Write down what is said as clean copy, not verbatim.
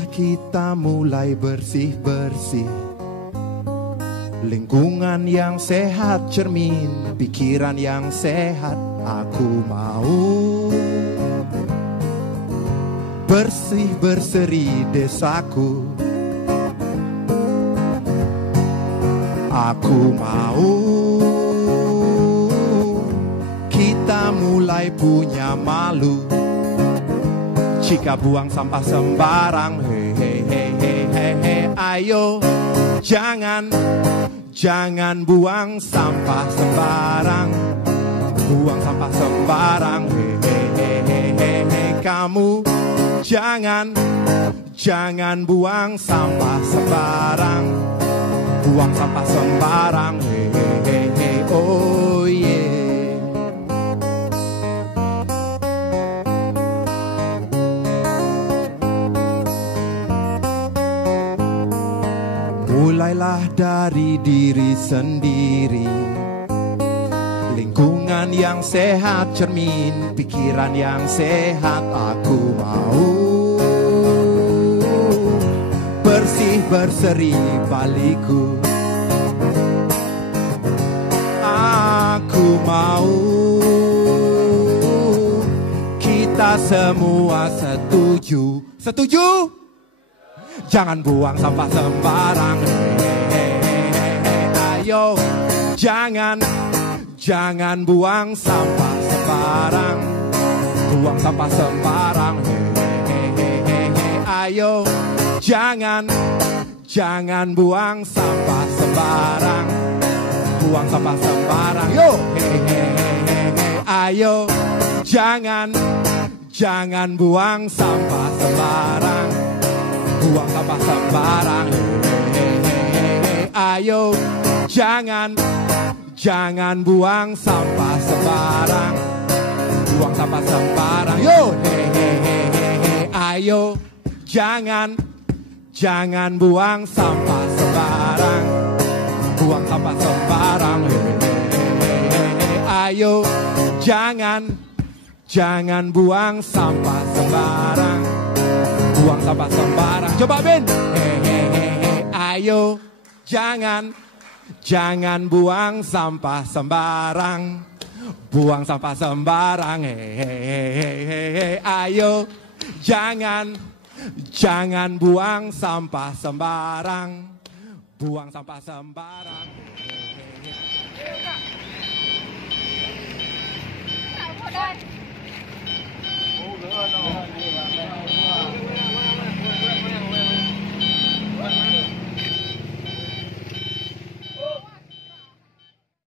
Marilah kita mulai bersih-bersih. Lingkungan yang sehat, cermin pikiran yang sehat. Aku mau bersih berseri desaku. Aku mau kita mulai punya malu. Jika buang sampah sembarang, hei hei hei hei hei hei, ayo jangan buang sampah sembarang. Buang sampah sembarang, hei hei hei hei hei hei, kamu jangan buang sampah sembarang. Buang sampah sembarang, hei hei hei hei, oh yeah. Mulailah dari diri sendiri. Lingkungan yang sehat, cermin pikiran yang sehat. Aku mau bersih berseri baliku. Aku mau kita semua setuju. Setuju? Jangan buang sampah sembarang. Ayo jangan buang sampah sembarang. Buang sampah sembarang. Ayo jangan buang sampah sembarang. Buang sampah sembarang. Yo, ayo jangan buang sampah sembarang. Buang sampah sembarang. Ayo jangan buang sampah sembarang. Buang sampah sembarang. Yo, ayo jangan buang sampah sembarang. Buang sampah sembarang. Ayo jangan buang sampah sembarang. Buang sampah sembarang. Coba Ben. Ayo jangan buang sampah sembarang. Buang sampah sembarang. Ayo jangan buang sampah sembarang. Buang sampah sembarang.